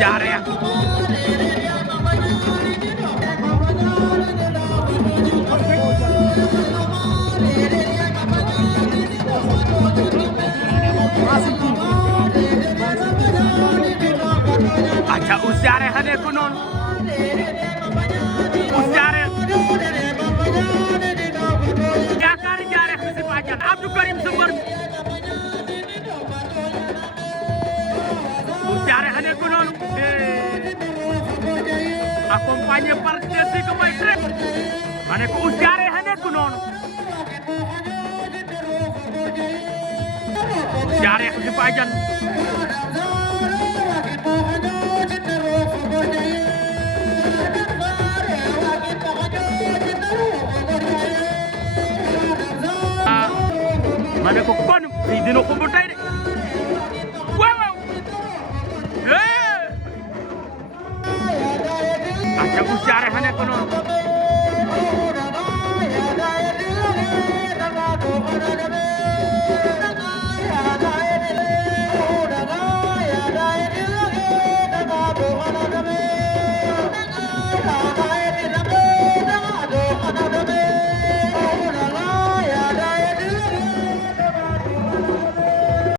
jaare ya aca Ouz Diaré xane ko noonu Ouz Diaré yaakaar Diaré xisi Badiane Abdou Karim Senghor Ouz Diaré xane ko noonu accompagné par Jessica Mbaye Trek xane ko Ouz Diaré xane ko noonu Ouz Diaré xisi Badiane mane ko kon fii dina ko bu tey de waaw waaw aca Ouz Diaré